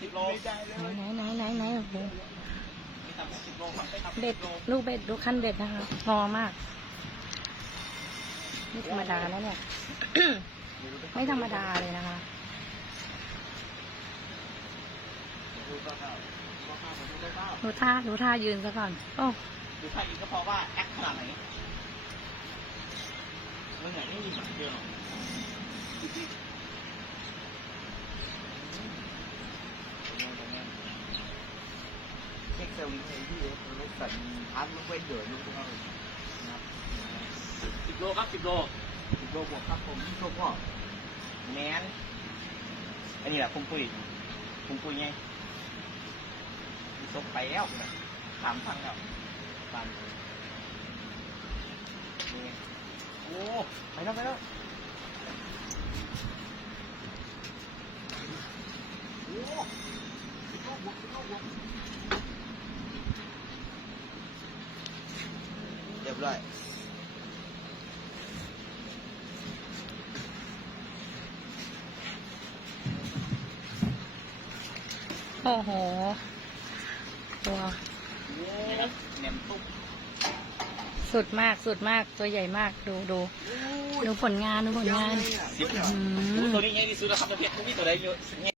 สิบโลไม่ได้เลไหนไหนไหนไหนไหนโอ้โหเบ็ดลูกเบ็ดดูคันเบ็ดนะคะงอมากไม่ธรรมดาแล้วเนี่ยไม่ธรรมดาเลยนะคะดูท่าดูท่ายืนซะก่อน โอ้ดูท่าอีกก็เพราะว่าแอคขนาดไหนเมันไหนไม่มีหมันเดียวหรอก เช็คเซลล์ลิงก์ไอ้ที่ลูกสัตว์อาร์ตลูกเว้นเดือดลูกเข้านะครับสิบโลครับสิบโลสิบโลบวกครับผมโชคพ่อแมนอันนี้แหละพุงปุยพุงปุยไงมีซบไปแล้วนะสามพันแล้วสามนี่ไงโอ้ไปแล้วไปแล้วโอ้สิบโลบวกสิบโลบวกเรีย บร้อยโอ้โหตัวนี่นะเนียมตุ๊กสุดมากสุดมากตัวใหญ่มากดูดูดูผลงานดูผลงานสิบอืมตัวนี้ใหญ่ที่สุดแล้วครับประเภทพวกนี้ตัวใดเยอะ